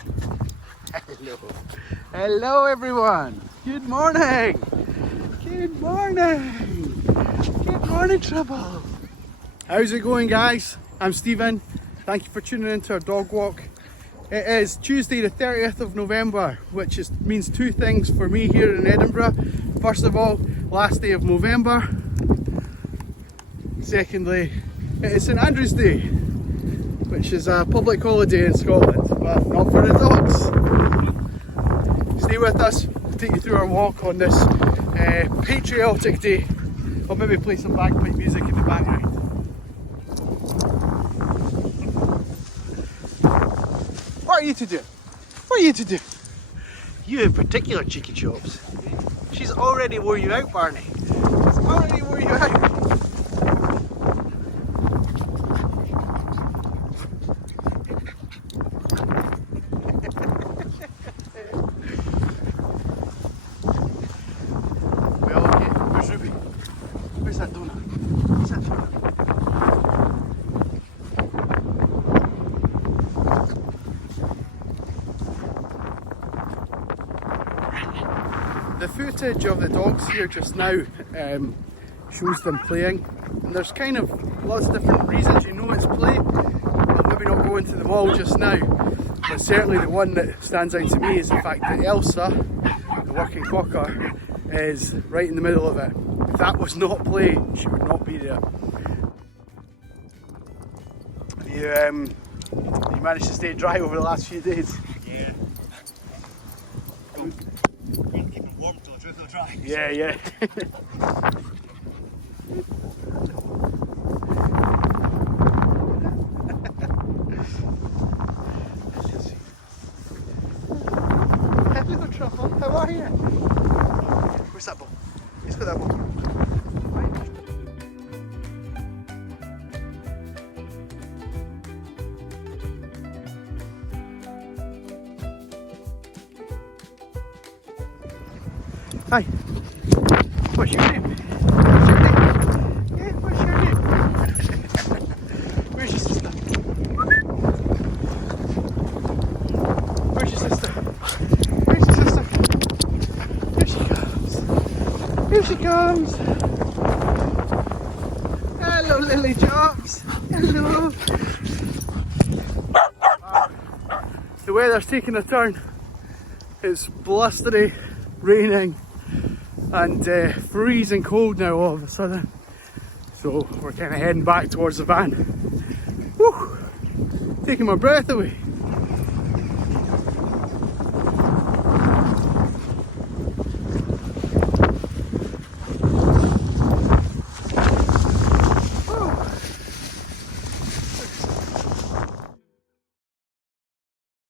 Hello. Hello everyone. Good morning. Good morning. Good morning, Trouble. How's it going, guys? I'm Stephen. Thank you for tuning in to our dog walk. It is Tuesday the 30th of November, which means two things for me here in Edinburgh. First of all, last day of November. Secondly, it is St Andrew's Day, which is a public holiday in Scotland, but not for the dogs. Stay with us, we'll take you through our walk on this patriotic day. I'll maybe play some bagpipe music in the background. What are you to do? What are you to do? You in particular, cheeky chops. She's already wore you out, Barney. She's already wore you out. The footage of the dogs here just now shows them playing, and there's kind of lots of different reasons you know it's play. I'll maybe not go into them all just now, but certainly the one that stands out to me is the fact that Elsa, the working cocker, is right in the middle of it. If that was not play, she would not be there. You managed to stay dry over the last few days? Yeah. Keep it warm till it's really dry. Yeah, yeah. Hello, Truffle. How are you? Where's that ball? Let's put that ball. Hi. What's your name? What's your name? Yeah, what's your name? Where's your sister? Where's your sister? Where's your sister? Here she comes. Here she comes. Hello, Lily Chops. Hello. The weather's taking a turn. It's blustery, raining, and freezing cold now all of a sudden. So we're kind of heading back towards the van. Whew, taking my breath away.